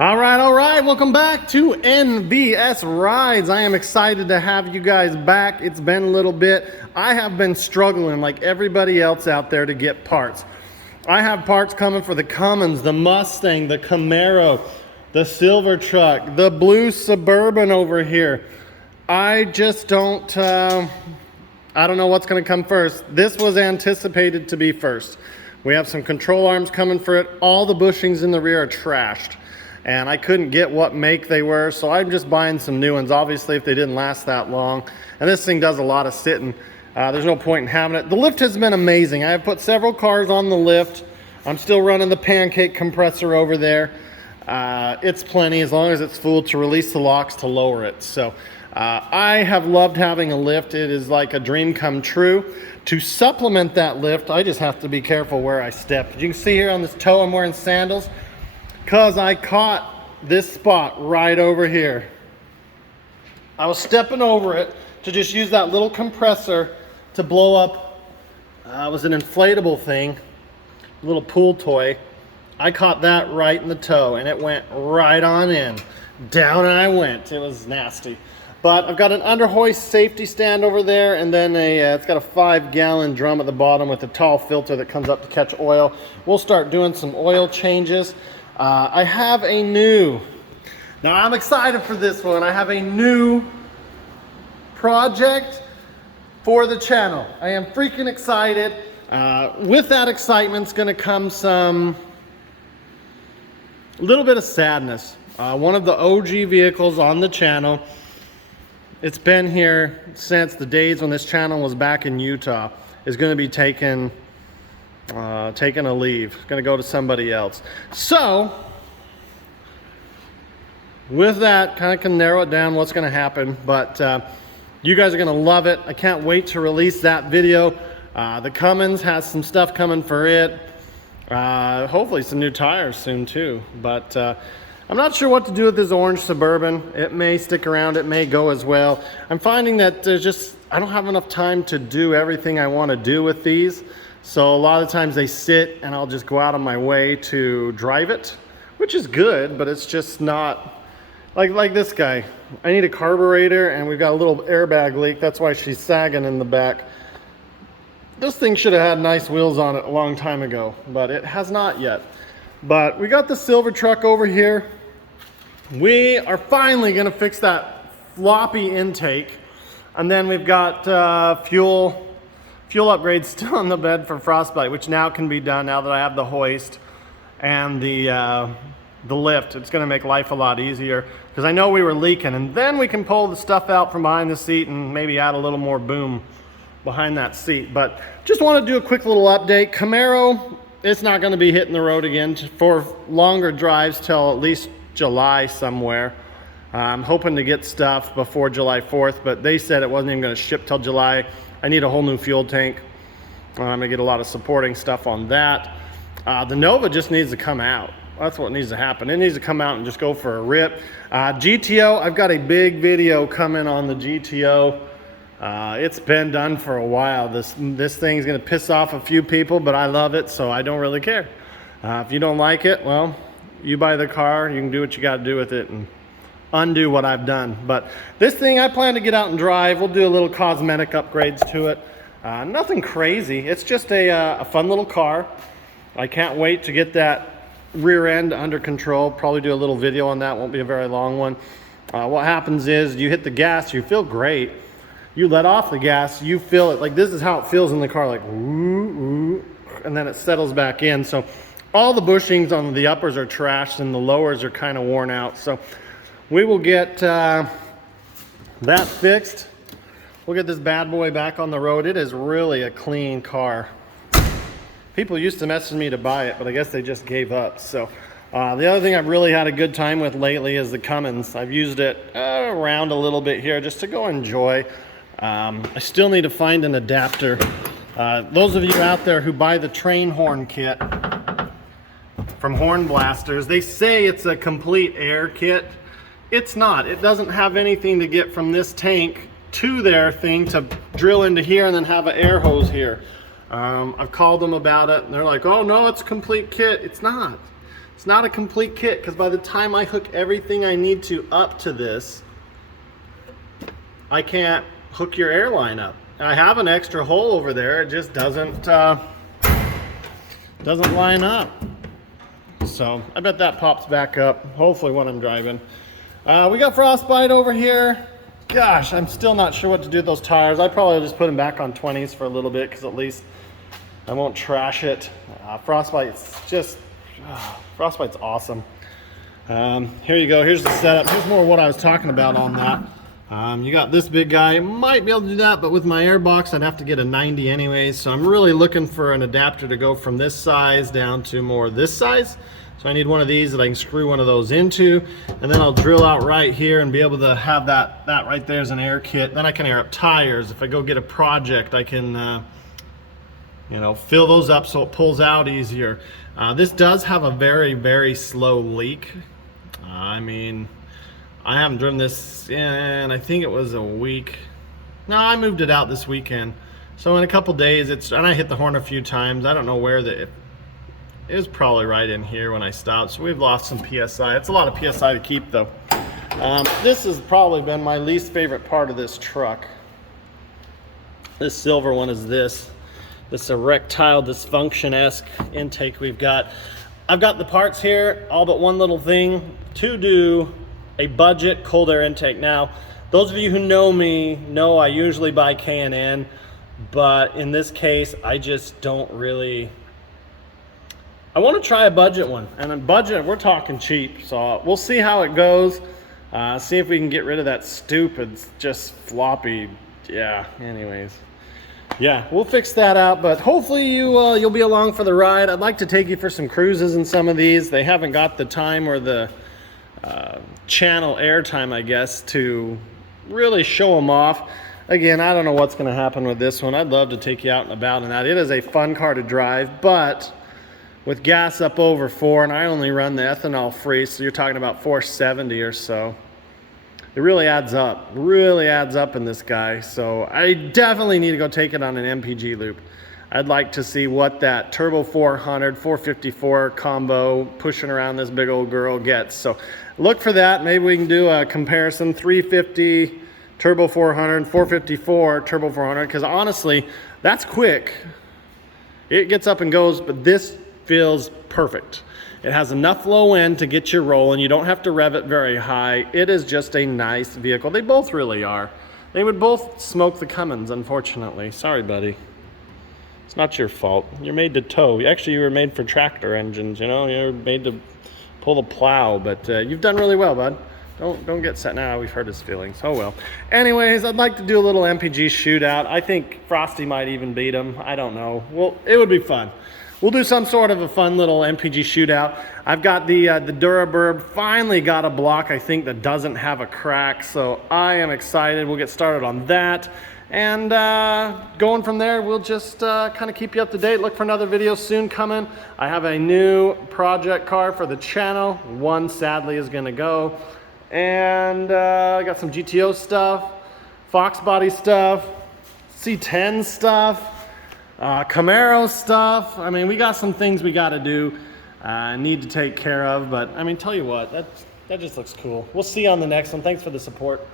All right, welcome back to NVS Rides. I am excited to have you guys back. It's been a little bit. I have been struggling like everybody else out there to get parts. I have parts coming for the Cummins, the Mustang, the Camaro, the Silver Truck, the blue Suburban over here. I just don't, I don't know what's gonna come first. This was anticipated to be first. We have some control arms coming for it. All the bushings in the rear are trashed, and I couldn't get what make they were, so I'm just buying some new ones, obviously, if they didn't last that long. And this thing does a lot of sitting. There's no point in having it. The lift has been amazing. I have put several cars on the lift. I'm still running the pancake compressor over there. It's plenty, as long as it's full, to release the locks to lower it. So I have loved having a lift. It is like a dream come true. To supplement that lift, I just have to be careful where I step. As you can see here on this toe, I'm wearing sandals, because I caught this spot right over here. I was stepping over it to just use that little compressor to blow up. It was an inflatable thing, a little pool toy. I caught that right in the toe, and it went right on in. Down I went. It was nasty. But I've got an underhoist safety stand over there, and then it's got a 5-gallon drum at the bottom with a tall filter that comes up to catch oil. We'll start doing some oil changes. I have a new, now I'm excited for this one. I have a new project for the channel. I am freaking excited. With that excitement's gonna come a little bit of sadness. One of the OG vehicles on the channel, it's been here since the days when this channel was back in Utah, is gonna be taking a leave. It's gonna go to somebody else. So with that, kind of can narrow it down what's gonna happen, but you guys are gonna love it. I can't wait to release that video. The Cummins has some stuff coming for it. Hopefully some new tires soon too, but I'm not sure what to do with this orange Suburban. It may stick around, it may go as well. I'm finding that I don't have enough time to do everything I want to do with these. So a lot of times they sit, and I'll just go out of my way to drive it, which is good, but it's just not like this guy. I need a carburetor, and we've got a little airbag leak. That's why she's sagging in the back. This thing should have had nice wheels on it a long time ago, but it has not yet. But we got the Silver Truck over here. We are finally gonna fix that floppy intake, and then we've got fuel upgrades still on the bed for frostbite, which now can be done now that I have the hoist and the lift. It's gonna make life a lot easier, because I know we were leaking, and then we can pull the stuff out from behind the seat and maybe add a little more boom behind that seat. But just want to do a quick little update. Camaro, it's not going to be hitting the road again for longer drives till at least July somewhere. I'm hoping to get stuff before July 4th, but they said it wasn't even going to ship till July. I need a whole new fuel tank. I'm going to get a lot of supporting stuff on that. The Nova just needs to come out. That's what needs to happen. It needs to come out and just go for a rip. GTO, I've got a big video coming on the GTO. It's been done for a while. This thing's gonna piss off a few people, but I love it, so I don't really care. If you don't like it, well, you buy the car, you can do what you gotta do with it and undo what I've done. But this thing, I plan to get out and drive. We'll do a little cosmetic upgrades to it. Nothing crazy. It's just a fun little car. I can't wait to get that rear end under control. Probably do a little video on that. Won't be a very long one. What happens is you hit the gas, you feel great. You let off the gas, you feel it. Like, this is how it feels in the car, like ooh, ooh, and then it settles back in. So all the bushings on the uppers are trashed, and the lowers are kind of worn out. So we will get that fixed. We'll get this bad boy back on the road. It is really a clean car. People used to message me to buy it, but I guess they just gave up. So the other thing I've really had a good time with lately is the Cummins. I've used it around a little bit here just to go enjoy. I still need to find an adapter. Those of you out there who buy the train horn kit from Horn Blasters, they say it's a complete air kit. It's not. It doesn't have anything to get from this tank to their thing to drill into here and then have an air hose here. I've called them about it, and they're like, oh no, it's a complete kit. It's not. It's not a complete kit, because by the time I hook everything I need to up to this, I can't hook your airline up. And I have an extra hole over there, it just doesn't line up. So I bet that pops back up, hopefully when I'm driving. We got frostbite over here. Gosh, I'm still not sure what to do with those tires. I probably just put them back on 20s for a little bit, because at least I won't trash it. Frostbite's just, frostbite's awesome. Here you go, here's the setup. Here's more of what I was talking about on that. You got this big guy, might be able to do that, but with my air box I'd have to get a 90 anyways, so I'm really looking for an adapter to go from this size down to more this size. So I need one of these that I can screw one of those into, and then I'll drill out right here and be able to have that right there as an air kit. Then I can air up tires. If I go get a project, I can you know, fill those up so it pulls out easier. This does have a very, very slow leak. I mean, I haven't driven this in, I think it was a week. No, I moved it out this weekend. So in a couple days, and I hit the horn a few times. I don't know where it was probably right in here when I stopped. So we've lost some PSI. It's a lot of PSI to keep though. This has probably been my least favorite part of this truck. This silver one is this erectile dysfunction-esque intake we've got. I've got the parts here, all but one little thing, to do a budget cold air intake. Now, those of you who know me know I usually buy K&N, but in this case, I just don't really, I want to try a budget one. And a budget, we're talking cheap, so we'll see how it goes. See if we can get rid of that stupid, just floppy, yeah, anyways. Yeah, we'll fix that out, but hopefully you'll be along for the ride. I'd like to take you for some cruises in some of these. They haven't got the time or the channel airtime, I guess, to really show them off. Again, I don't know what's going to happen with this one. I'd love to take you out and about in that. It is a fun car to drive, but with gas up over 4, and I only run the ethanol free, so you're talking about 470 or so. It really adds up in this guy. So I definitely need to go take it on an MPG loop. I'd like to see what that turbo 400 454 combo pushing around this big old girl gets. So look for that. Maybe we can do a comparison, 350 turbo 400 454 turbo 400, because honestly that's quick. It gets up and goes, but this feels perfect. It has enough low end to get you rolling. You don't have to rev it very high. It is just a nice vehicle. They both really are. They would both smoke the Cummins, unfortunately. Sorry, buddy. It's not your fault. You're made to tow. Actually, you were made for tractor engines, you know? You're made to pull the plow, but you've done really well, bud. Don't get set now. We've hurt his feelings. Oh, well. Anyways, I'd like to do a little MPG shootout. I think Frosty might even beat him. I don't know. Well, it would be fun. We'll do some sort of a fun little MPG shootout. I've got the Duraburb, finally got a block, I think, that doesn't have a crack, so I am excited. We'll get started on that. And going from there, we'll just kind of keep you up to date. Look for another video soon coming. I have a new project car for the channel. One, sadly, is going to go. And I got some GTO stuff, Fox body stuff, C10 stuff. Camaro stuff. I mean, we got some things we got to do, need to take care of, but I mean, tell you what, that just looks cool. We'll see you on the next one. Thanks for the support.